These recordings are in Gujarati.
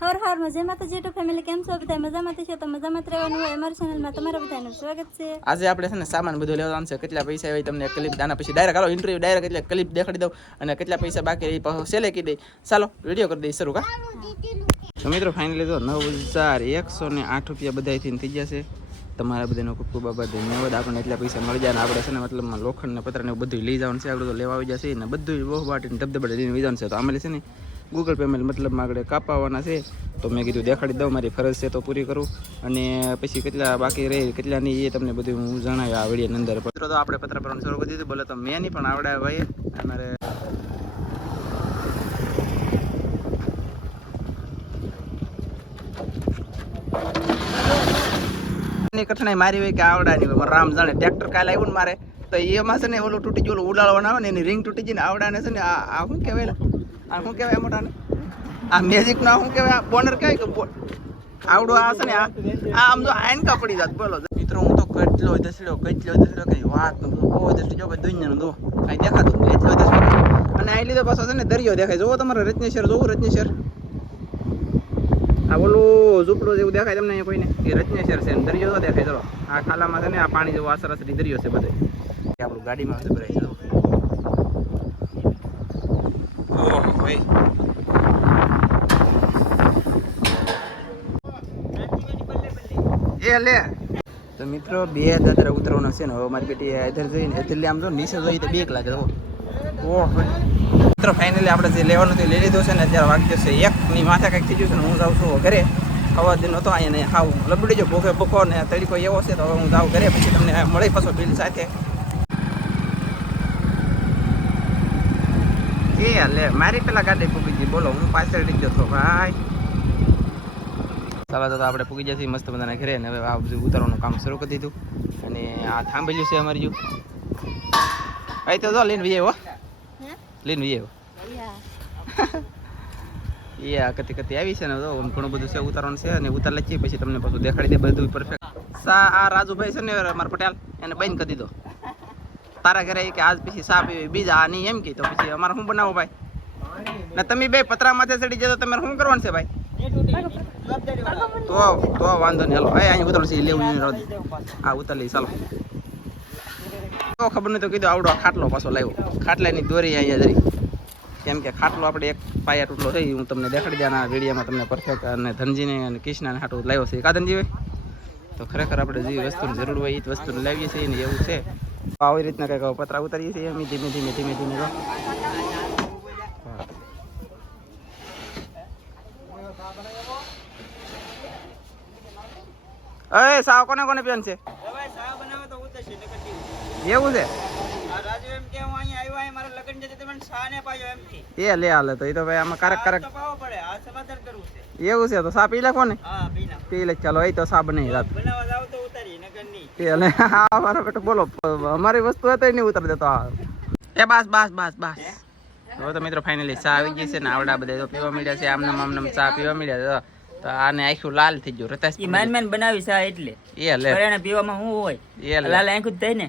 હર હર, મજામાં તો જેટો ફેમિલી કેમ છો બધા? મજામાં છો? તો મજામાં જ રહેવાનું હોય અમારી ચેનલમાં તમારા બધાનું સ્વાગત છે. આજે આપણે છે ને સામાન બધું લેવાનું છે. કેટલા પૈસા હોય તમને ક્લિપ દાના પછી ડાયરેક્ટ હાલો ઇન્ટરવ્યુ ડાયરેક્ટ એટલે ક્લિપ દેખાડી દઉં અને કેટલા પૈસા બાકી પાછો સેલે કહી દઈ. ચાલો વીડિયો કરી દઈ શરૂ, કા? તો મિત્રો ફાઇનલી તો નવ હજાર એકસો ને આઠ રૂપિયા બધાથી થઈ જશે તમારા બધાનો ખૂબ ખૂબ આભાર, ધન્યવાદ. આપણને એટલા પૈસા મળી જાય ને આપણે છે ને મતલબ લોખંડ ને પત્ર ને બધું લઈ જવાનું છે. આપણે તો લેવા આવી જશે ને બધું બહુ બાટીને ધબધબાટી લઈને વિધાન છે. તો આમાં છે ને ગૂગલ પેમેન્ટ મતલબમાં આગળ કાપાવાના છે. તો મેં કીધું દેખાડી દઉં, મારી ફરજ છે તો પૂરી કરું. અને પછી કેટલા બાકી રહે, કેટલા નહીં એ તમને બધું હું જણાવ્યું આ વિડીયોની અંદર. મિત્રો, તો આપણે પત્ર ભરવાનું શરૂ કરી દીધું. બોલે તો મેં નહીં, પણ આવડે ભાઈ અમારે ની કઠણાઈ મારી હોય કે આવડાની હોય. રામ જાણે ટ્રેક્ટર કાલે આવ્યું ને મારે. તો એમાં છે ને ઓલું તૂટી ગયું ઉડાડવાનું આવે ને એની રિંગ તૂટી ગઈ ને આવડાને છે ને આ શું કહેવાય? આ શું કહેવાય મોટાને આ મેજિક નો શું કહેવાય? બોનર કહેવાય કે આવડો આ છે ને, આ આમ જો આઈનકા પડી જાત, બોલો. મિત્રો, હું તો કેટલો દસડ્યો કેટલો દસડો કઈ વાત નથી બહુ દસડ્યો ભાઈ દુનિયાનું દો કઈ દેખાતું એટલો દસડો અને આ લીધો પાછો છે ને, દરિયો દેખાય. જોવો તમારે રત્નેશ્વર, જોવું રત્નેશ્વર. આ ઓલું ઝૂંપડું જેવું દેખાય તમને કોઈને? એ રત્નેશ્વર છે દરિયો તો દેખાય, ચલો. આ ખાલામાં છે ને, આ પાણી જેવું આ સરસ દરિયો છે બધે. આપણું ગાડીમાં ભરાય છે જો. ઓહો ભાઈ. એ લે. તો મિત્રો બે દાદરા ઉતરવાના છે ને. હવે મારી બેટી ઇધર જઈને ઇધર આમ જો નીચે જોઈએ તો બેક લાગે તો ઓહ મિત્રો ફાઇનલી આપણે જે લેવાનું તે લઈ લીધું છે ને અત્યારે વાગ્યો છે એક. ની માથા કંઈક થઈ ગયું છે ને હું જાઉં છું ઘરે. ખાવા દિન હતો અહીંયા ને ખાવું લબડી જો ભૂખે ભૂખો ને તરીકો એવો છે તો હવે હું જાઉં ઘરે પછી તમને મળી પાછો બિલ સાથે. એ એટલે મારી પેલા ગાડી પૂકી ગઈ. બોલો હું પાછળ રહી છો ભાઈ. ચાલો તો આપણે પૂગી જશે મસ્ત બધાના ઘરે ને હવે આ બધું ઉતારવાનું કામ શરૂ કરી દીધું. અને આ થાંભેલું છે અમારી જો. અહીં તો જો લઈને ભાઈ હો? લઈને ભાઈ હો એ આ કતી કતી આવી છે ને તો ઘણું બધું છે ઉતારવાનું છે અને ઉતાર લખીએ પછી તમને પાછું દેખાડી દે બધું પરફેક્ટ સા આ રાજુભાઈ છે ને અમાર પટેલ એને બંધ કરી દીધો. તારા ઘરે કે આજ પછી સા બીજા આ નહીં, એમ કે. તો પછી અમારે શું બનાવો ભાઈ? ને તમે બે પતરા માથે ચડી જતો તમારે શું કરવાનું છે ભાઈ? તો તો વાંધો નહીં. હલો અહીં અહીં ઉતરશે લેવું હા, ઉતર ચાલો. તો ખબર નહીં તો કીધું આવડો ખાટલો પાછો લાવ્યો. ખાટલાની દોરી અહીંયા જરી કેમ કે ખાટલો આપણે એક પાયા તૂટલો થઈ હું તમને દેખાડી દેવાના વિડીયોમાં તમને પરફેક્ટ અને ધનજીને અને કૃષ્ણને હાટું લાવ્યો છે. કાદનજી ભાઈ? તો ખરેખર આપણે જે વસ્તુની જરૂર હોય, એ જ વસ્તુને લાવીએ છીએ ને એવું છે. આવી રીતના કંઈક પતરા ઉતારીએ છીએ. અમે ધીમે ધીમે ધીમે ધીમે અરે સાવ કોને કોને પેન છે? એવું છે? એ લે હાલે તો. એ તો ભાઈ આમાં કારક કારક. એવું છે તો સા પી લખો ને. પી લખ ચાલો એ તો સા નહીં રાત એ લે હા મારો બેટો બોલો અમારી વસ્તુ હતી નહીં ઉતર દેતો એ બસ બસ બસ બસ. હવે તો મિત્રો ફાઇનલી ચા આવી ગઈ છે ને આવડા બધા તો પીવા મળ્યા છે આમને આમનામ ચા પીવા મળ્યા છે. તો આને આખું લાલ થઈ ગયું રતાશ ઈ માન માન બનાવી સા એટલે. એ લે. ઘરેણા પીવામાં શું હોય? એ લાલ આંખું જ થાય ને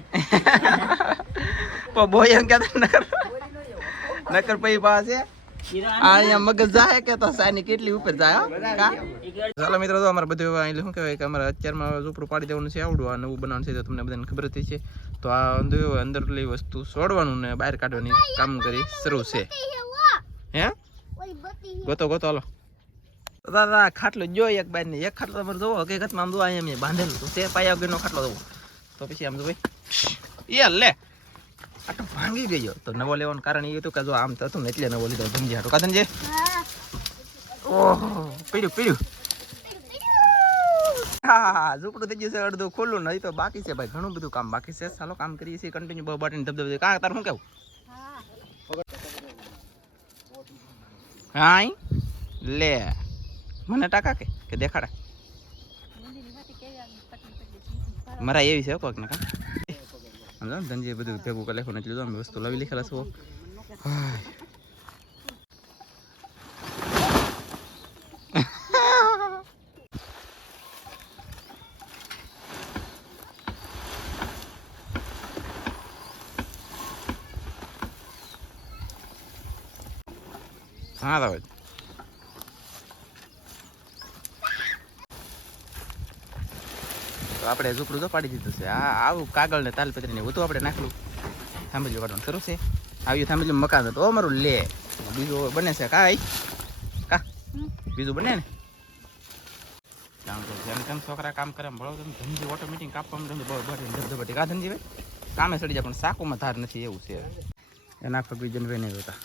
પણ બોય એમ કેતા નકર નકર પઈ પાસે આ અહીંયા મગજ જાય કે તો સાની કેટલી ઉપર જાય હો? કા? ચાલો મિત્રો તો અમારે બધું એટલે શું કહેવાય કે અમારે અત્યારમાં ઝૂપડું પાડી દેવાનું છે આવડું આ નવું બનાવવાનું છે તો તમને બધાને ખબર હતી છે તો આ અંદર વસ્તુ છોડવાનું ને બહાર કાઢવાની કામ કરી શરૂ છે. હે? ગોતો ગોતો હાલો. દાદા ખાટલો જો એક બાર ને એક ખાટલો તમારે જોવો હકીકતમાં આમ જો અહીંયા મેં બાંધેલું તો તે પાયા વગરનો ખાટલો જોવો. તો પછી આમ જો ભાઈ એ લે. આ તો ભાંગી ગયો. તો નવો લેવાનું કારણ એ હતું કે જો આમ તો ને એટલે નવો લીધો. સમજી હાટો કાદન જે ઓહો પીડ્યું પીડ્યું. હા, ઝૂંપડું થઈ ગયું અડધું ખુલ્લું, નહીં તો બાકી છે ભાઈ, ઘણું બધું કામ બાકી છે. ચાલો, કામ કરીએ છીએ કન્ટિન્યુ બહુ બાટીને ધબધબ કાં, તાર શું કેવું? હા લે, મને ટાકા કે કે દેખાડા? મારા એવી છે કોક ને કા? ધનજી બધું ભેગું કરી લખ્યું એટલે વસ્તુ લાવી લીખેલા છો હા તો તો આપણે ઝૂપડું તો પાડી દીધું છે. આ આવું કાગળ ને તાલપત્રી ને બધું આપણે નાખલું. થાંભલ્યું કાઢવાનું શરૂ છે. આવ્યું થાંભલ્યું મકાન તો અમારું લે. બીજું બને છે કાંઈ. કા? બીજું બને ને? કામ તો જેમ છોકરા કામ કરે એમ ભળો તમે ધંધી ઓટોમેટિક કાપવામાં તમે બધી ધબધબટી કા ધંધી ભાઈ કામે સડી જાય, પણ સાકુમાં ધાર નથી. એવું છે. એના આખો બીજન ભાઈ નહીં હોતા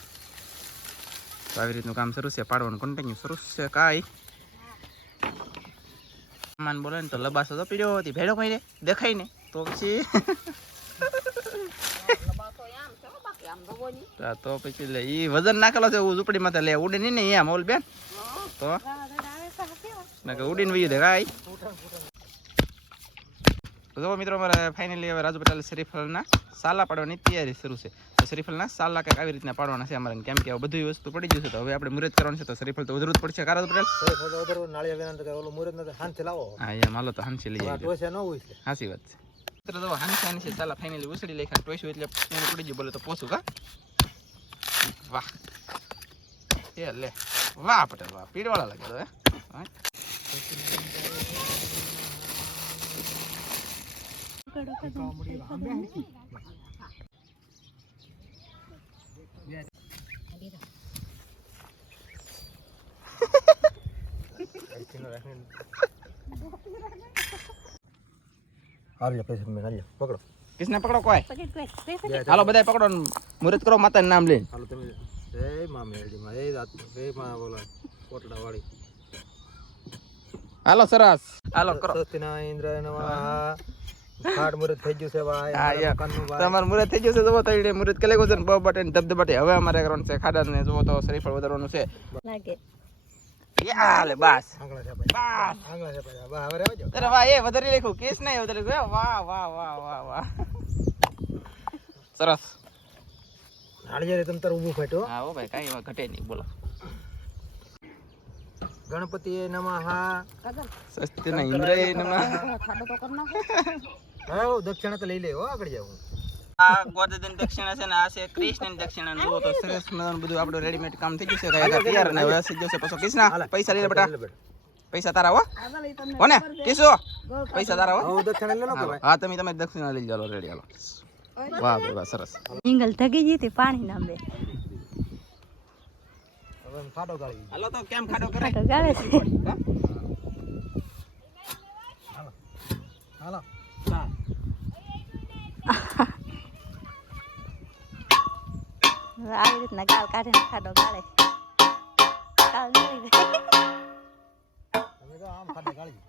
તો આવી રીતનું કામ શરૂ છે. પાડવાનું કન્ટિન્યુ શરૂ છે. કાંઈ. માન બોલે ને તો લબાસો તો પીડ્યો હતી ભેડો કઈ રે દેખાય ને. તો પછી તો પછી લે ઈ વજન નાખેલો છે એવું ઝૂંપડીમાં લે ઉડે નહીં ને એમ ઓલ બેન. તો ઉડીને વયું દે કાઈ. તો જો મિત્રો અમારે ફાઇનલી હવે રાજુ પટેલ શ્રીફળના સાલા પાડવાની તૈયારી શરૂ છે. શ્રીફળના સાલા કંઈક આવી રીતના પાડવાના છે અમારે કેમ કે બધી વસ્તુ પડી ગયું છે તો હવે આપણે મુહૂર્ત કરવાનું છે તો શ્રીફળ તો ઉધરું જ પડશે. કારા પટેલ? હા એમ માલો તો હાંસી લઈ જાય હાસી વાત છે. મિત્રો તો હાંસી હાંસી સાલા ફાઇનલી ઉછળી લઈ ખાન ટોઈશું એટલે પડી ગયું બોલે તો પોસું કા વાહ. એ લે. વાહ પટેલ વાહ. પીડવાળા લાગે તો હે હા. હાલ પૈસા મેં હાલ પકડો. કિસને પકડો કોઈ? હાલો બધા પકડો મુહૂર્ત કરો માતાનું નામ લઈને. હાલો તમે એ માં મેળડી માં એ રાત એ માં બોલો કોટડા વાળી હાલો સરસ. હાલો કરો. સ્વસ્તિના ઇન્દ્ર નમઃ ખાટ મુરત થઈ ગયું છે ભાઈ. હા અમારા યાર તમારું મુહૂર્ત થઈ જશે જુઓ તઈ મુહૂર્ત કલે ગયો છે ને બબટ ને ધબધબાટે. હવે અમારે કરવાનું છે ખાડા ને જુઓ તો શ્રીફળ વધારવાનું છે. લાગે. યાલે બસ. આંગળા છે બસ. આંગળા છે ભાઈ. હવે રહેવા અરે વાહ એ વધારી લખ્યું કેસ નહીં વધારે લખ્યું વાહ વાહ વાહ વાહ વાહ. સરસ. હાડજે તમ તાર ઊભું ફાટ્યો હા. ઓ ભાઈ કાંઈ એમાં ઘટે નહીં બોલો. ગણપતિ નમઃ. સસ્તી ના ઇન્દ્રય નમઃ. હા દક્ષિણા તો લઈ લે હો આગળ જાવ આ ગોદન દક્ષિણા છે ને આ છે કૃષ્ણ દક્ષિણા જુઓ તો સરસ મજાનું બધું આપણું રેડીમેડ કામ થઈ ગયું છે. કાંઈ તૈયાર ને હવે થઈ જશે પછી. કૃષ્ણ પૈસા લઈ લે બેટા. પૈસા તારા હો. હો ને કિશો પૈસા તારા હો. હવે દક્ષિણા લઈ લો કે હા, તમે તમે દક્ષિણા લઈ જાઓ રેડી હાલો. વાહ ભાઈ વાહ સરસ. જંગલ થકી ગઈ હતી પાણી ના બે. ખાડો ગાળી હાલો તો કેમ ખાડો કરે? છે. હાલો. આવી રીતના ગાળ કાઢીને ખાડો ગાળે. ગાળ નીકળી જાય. તમે તો આમ ખાડો ગાળી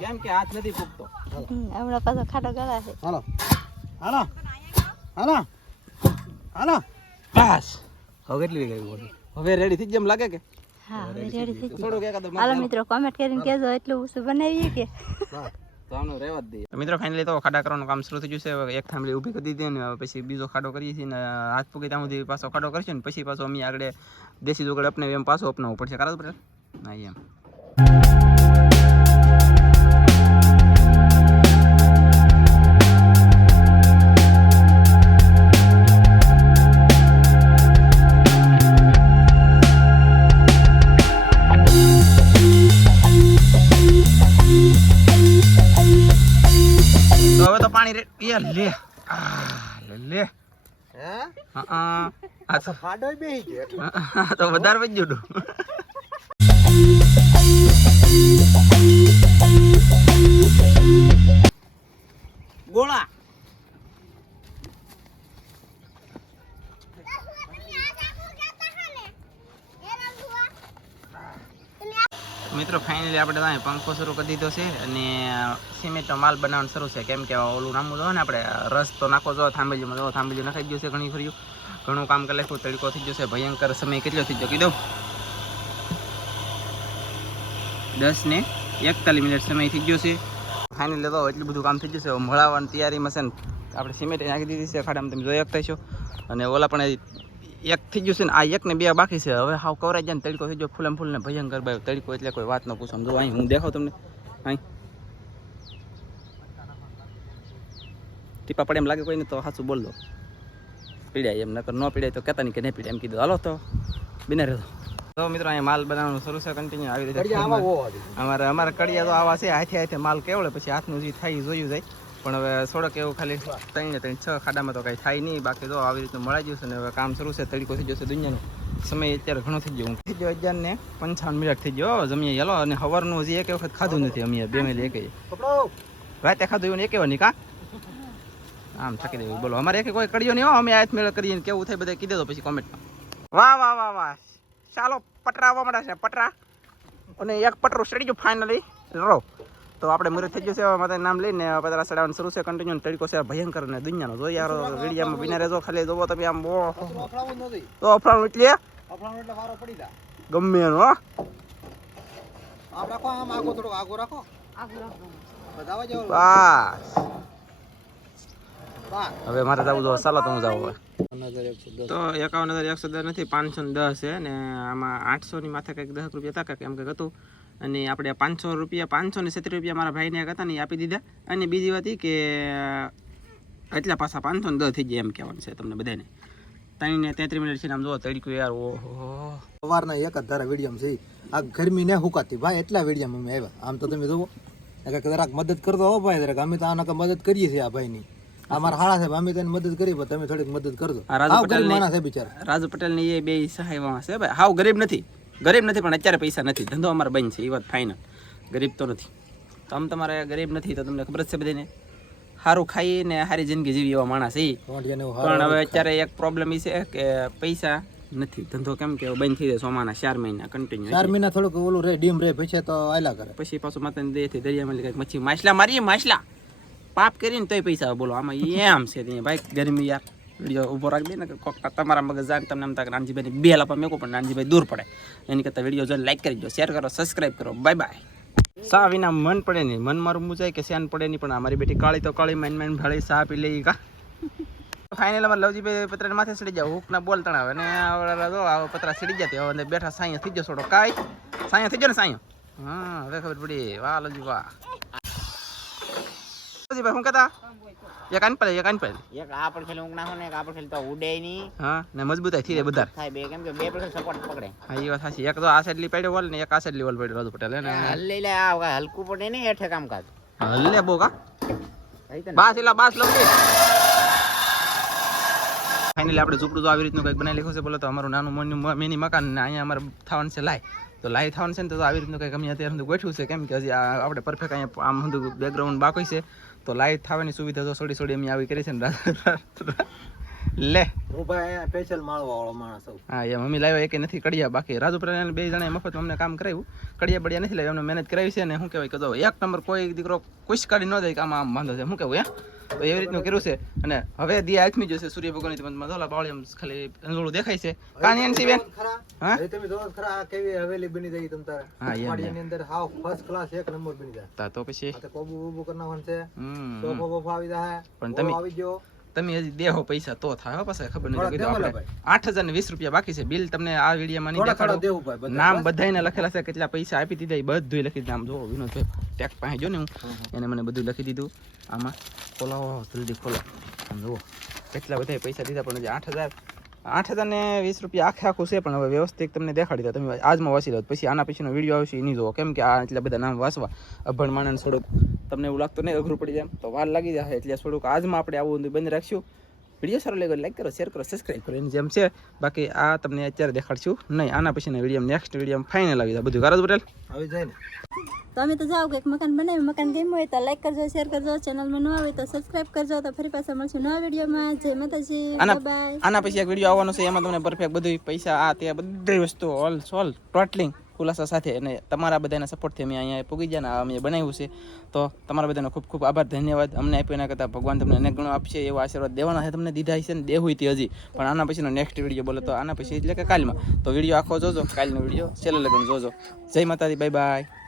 કેમ કે હાથ નથી ફૂકતો હમણાં પાછો ખાડો ગાળાશે. હાલો. હાલો. હાલો. હાલો. બસ. હવે કેટલી ગઈ હવે રેડી થઈ જેમ લાગે કે? હા રેડી થઈ થોડું કે હાલો મિત્રો કોમેન્ટ કરીને કહેજો એટલું ઓછું બનાવીએ કે? તો આનું રહેવા જ દઈએ. મિત્રો ફાઇનલી તો ખાડા કરવાનું કામ શરૂ થઈ ગયું છે એક થાંભલી ઊભી કરી દીધી ને પછી બીજો ખાડો કરીએ છીએ ને હાથ પૂકી ત્યાં સુધી પાછો ખાડો કરીશું ને પછી પાછો અમે આગળ દેશી જોગડ અપનાવી એમ પાછો અપનાવવું પડશે. કરાવું પડે હા એમ. હે. આ તો ખાડો બેહી ગયો. આ તો વધારે વજ્જું ડું ગોળા. મિત્રો ફાઇનલી આપણે ત્યાં પંખો શરૂ કરી દીધો છે અને સિમેન્ટનો માલ બનાવવાનું શરૂ છે. કેમ કે ઓલું નામું જો ને આપણે, રસ તો નાખો જો થાંભલીમાં. જો થાંભલી નખાઈ ગયું છે ઘણી ફર્યું ઘણું કામ કરી લખ્યું તડકો થઈ ગયો છે. ભયંકર સમય કેટલો થઈ ગયો, કીધો? દસ ને એકતાલીસ મિનિટ સમય થઈ ગયો છે. ફાઇનલી તો એટલું બધું કામ થઈ ગયું છે. મળવાની તૈયારીમાં છે આપણે સિમેન્ટ નાખી દીધી છે. ખાડામાં તમે જોઈ શકતા છો અને ઓલા પણ એક થઈ ગયું છે ને આ એક ને બે બાકી છે. હવે હાવ કવરાઈ જાય ને તડકો થઈ ગયો ફૂલમ ફૂલ ને ભયંકર ભાઈ તડકો એટલે કોઈ વાત ન પૂછો. જો અહીં હું દેખાવ તમને અહીં. ટીપા પડે એમ લાગે કોઈને તો સાચું બોલ દો. પીડાય એમ નકર ન પીડાય તો કહેતા નહીં કે નહીં પીડાય. એમ કીધું હાલો તો બિના રહેતો તો મિત્રો અહીંયા માલ બનાવવાનું શરૂ છે કન્ટિન્યુ આવી રીતે. અમારે અમારે કડિયા તો આવા છે હાથે હાથે માલ કેવડે પછી હાથનું જે થાય જોયું જાય. પણ હવે થોડોક એવું ખાલી ત્રણ ને ત્રણ છ ખાડામાં તો કાંઈ થાય નહીં. બાકી તો આવી રીતનું મળી જશે ને હવે કામ શરૂ છે તરીકો થઈ જશે દુનિયાનો. સમય અત્યારે ઘણો થઈ ગયો. થઈ ગયો અગિયાર ને પંચાવન મિનિટ થઈ ગયો. જમીએ હેલો. અને સવારનું હજી એક વખત ખાધું નથી અમે, બે મિનિટ એક. રાતે ખાધું એવું એક એવા કા? આમ થાકી દેવું. બોલો, અમારે એક કોઈ કડિયો નહીં, હો. અમે આયત મેળ કરીએ કેવું થાય બધા કીધે તો પછી કોમેન્ટમાં વાહ વાહ વાહ વાહ. ચાલો, પટરા આવવા માંડ્યા છે, પટરા. અને એક પટરું સડી ગયું ફાઇનલી રો તો આપણે મુરત થઈ ગયું છે માતા નામ લઈને પતરા ચડાવવાનું શરૂ છે કન્ટિન્યુ તડકો છે ભયંકર ને દુનિયાનો જો યાર વિડીયામાં બિના રહેજો ખાલી જોવો તમે આમ બો તો અફરાણું એટલે? અફરાણું એટલે વારો પડી જા ગમે એનો હા. આમ રાખો, આમ આગો થોડો આગો રાખો. બધાવા જાવ બસ. હવે મારે જવું જો ચાલો તો હું જાઉં હવે. તો એકાવન હજાર એકસો દસ નથી પાંચસો ને દસ છે ને આમાં આઠસો ની માથે કંઈક દસ રૂપિયા હતા કંઈક એમ કંઈક હતું? અને આપણે પાંચસો રૂપિયા પાંચસો ને છત્રીસ રૂપિયા મારા ભાઈને હતા ને આપી દીધા. અને બીજી વાત એ કે એટલા પાછા પાંચસો ને દસ થઈ જાય એમ કહેવાનું છે તમને બધાને. ત્રણ ને તેત્રીસ મિનિટ છે આમ જો તડક્યું યાર ઓહો. સવારના એક જ ધારા વિડીયમ છે આ ગરમી ને હુકાતી. ભાઈ એટલા વિડીયમ અમે આવ્યા. આમ તો તમે જોવો કે જરાક મદદ કરતો હો ભાઈ જરાક. અમે તો આના મદદ કરીએ છીએ આ ભાઈની. આ મારા હાળા સાહેબ અમે તેને મદદ કરી પણ તમે થોડીક મદદ કરજો. રાજુ પટેલ છે બિચારા. રાજુ પટેલની એ બે સહાયમાં છે ભાઈ. હાવ ગરીબ નથી. ગરીબ નથી પણ અત્યારે પૈસા નથી. ધંધો અમારે બંધ છે એ વાત ફાઇનલ ગરીબ તો નથી. તો આમ તમારે ગરીબ નથી તો તમને ખબર જ છે બધીને? સારું ખાઈ ને સારી જિંદગી જીવી એવા માણસ એ પણ હવે અત્યારે એક પ્રોબ્લેમ એ છે કે પૈસા નથી. ધંધો કેમ કે બંધ થઈ જાય સોમાના ચાર મહિના કન્ટિન્યુ ચાર મહિના થોડુંક ઓલું રે ડીમ રે પછી તો આયલા કરે. પછી પાછું માતાની દેહથી દરિયામાં કંઈક મચ્છી. માછલા મારીએ માછલા. પાપ કરીને તોય પૈસા બોલો આમાં એમ છે ભાઈ ગરમી યાર. વીડિયો ઊભો રાખી દે ને કોક તમારા મગજ જાણ તમને એમ થાય નાનજીભાઈને બે લાપા મેકો પણ નાનજીભાઈ દૂર પડે. એની કરતાં વીડિયો જોઈને લાઈક કરી દો શેર કરો સબસ્ક્રાઈબ કરો. બાય બાય સા વિના મન પડે નહીં, મન મારું મૂજાય કે શ્યાન પડે નહીં, પણ અમારી બેટી કાળી તો કાળી માઇન માઇન ભાળી સા પી લઈ કા ફાઇનલ અમારે લવજીભાઈ પતરા માથે સડી જાવ હુક ના બોલ તણાવે. અને આવડા જો પતરા ચડી જતી હવે અંદર બેઠા સાઅહીંયા થઈ જશો કાય સાઅહીંયા થઈ ગયો ને સાઅહીંયા હા, હવે ખબર પડી. વાહ, લવજી, વાહ. લવજીભાઈ શું કહેતા? એક આન પડે એક આન પડે એક આ પડખેલ ઊંઘ નાખો ને એક આ પડખેલ તો ઉડે નહીં. હા ને મજબૂતાઈ થઈ જાય બધા થાય બે કેમ કે બે પર સપોર્ટ પકડે. હા એ વાત સાચી. એક તો આ સાઈડ લી પડ્યો વોલ ને એક આ સાઈડ લી વોલ પડ્યો રાજુ પટેલ ને હલ્લે લે આ હલકું પડે ને હેઠે કામકાજ. હલ્લે બો કા? બાસ એલા બાસ લવજી ફાઇનલી આપણે ઝૂપડું તો આવી રીતનું કંઈક બનાવી લખ્યું છે. બોલો તો અમારું નાનું મોનું મિની મકાન ને અહીંયા અમારે થવાનું છે લાય તો લાઈ થવાનું છે ને તો આવી રીતનું કંઈક અમે અત્યારે ગોઠવું છે. કેમ કે હજી આપણે પરફેક્ટ અહીંયા આમ બધું બેકગ્રાઉન્ડ બાકી છે. તો લાઈવ થવાની સુવિધા તો સોડી સોડી એમ આવી કરી છે ને રાત હું ભાઈ રૂપાય સ્પેશિયલ માળવા વાળો માણસ હા એ મમ્મી લાવ્યા એક નથી કડિયા. બાકી રાજુ પ્રધાન બે જણા મફત અમને કામ કરાવ્યું. કડિયા બડિયા નથી લાવ્યા અમને મહેનત કરાવી છે ને શું કહેવાય કે જો એક નંબર કોઈ દીકરો કુશ કાઢી ન જાય કે આમાં આમ બાંધો છે. શું કહેવું તો એવી રીતનું કર્યું છે. અને હવે દિયા આથમી જશે સૂર્ય ભગવાનની મંદિરમાં ધોલા આમ ખાલી અંજોળું દેખાય છે. કાની એનસી બેન? હા? તમે જોવો ખરા આ કેવી હવેલી બની જાય તમ તારે? હા, એમ, ની અંદર હાવ ફર્સ્ટ ક્લાસ એક નંબર બની જાય. તા તો પછી. આ તો કોબુ બોબુ છે. હમ. સોફો બોફો આવી જાય પણ તમે- આવી ગયો. તમે હજી દેહો પૈસા તો થાય હો પાછા ખબર નહીં કીધું આપણે. આઠ હજાર ને વીસ રૂપિયા બાકી છે. બિલ તમને આ વિડીયોમાં નહીં દેખાડો. નામ બધાને લખેલા છે કેટલા પૈસા આપી દીધા એ બધું લખી દીધું. આમ જો વિનોદભાઈ ટેક પાસે જો ને હું એને મને બધું લખી દીધું. આમાં ખોલાવો જલ્દી ખોલો. આમ જુઓ કેટલા બધા પૈસા દીધા પણ હજી આઠ હજાર આઠ હજાર ને વીસ રૂપિયા આખે આખું છે પણ હવે વ્યવસ્થિત તમને દેખાડી દો. તમે આજમાં વાંચી લો પછી આના પછીનો વીડિયો આવશે એ નહીં જોવો કેમ કે આ એટલા બધા નામ વાંચવા અભણ માણસ થોડુંક તમને એવું લાગતું નહીં અઘરું પડી જાય તો વાર લાગી જાય. એટલે થોડુંક આજમાં આપણે આવું બધું બંધ રાખશું. વીડિયો સારો લાગ્યો લાઈક કરો શેર કરો સબસ્ક્રાઈબ કરો. એની જેમ છે. બાકી આ તમને અત્યારે દેખાડશું. નહીં આના પછીના વીડિયો નેક્સ્ટ વીડિયો ફાઇનલ આવી જાય. બધું કારજ પટેલ? આવી જાય ને. તમે તો જાઓ કંઈક મકાન બનાવ્યું મકાન ગમ્યું હોય તો લાઈક કરજો શેર કરજો. ચેનલમાં ન આવે તો સબસ્ક્રાઈબ કરજો. તો ફરી પાછા મળશું નવા વિડીયોમાં જય માતાજી. બાય આના પછી એક વીડિયો આવવાનો છે. એમાં તમને પરફેક્ટ બધું પૈસા આ તે બધી વસ્તુ ઓલ સોલ ટોટલિંગ ખુલાસા સાથે અને તમારા બધાના સપોર્ટથી અમે અહીંયા પૂગી ગયા ને અમે બનાવ્યું છે. તો તમારા બધાનો ખૂબ ખૂબ આભાર, ધન્યવાદ. અમને આપ્યો એના કરતાં ભગવાન તમને અનેક ગણો આપશે, એવો આશીર્વાદ દેવાના છે. તમને દીધા છે ને દેવું તે હજી. પણ આના પછીનો નેક્સ્ટ વીડિયો બોલો તો આના પછી એટલે કે કાલમાં. તો વીડિયો આખો જોજો, કાલનો વીડિયો છેલ્લે લગ્ન જોજો. જય માતાજી બાય બાય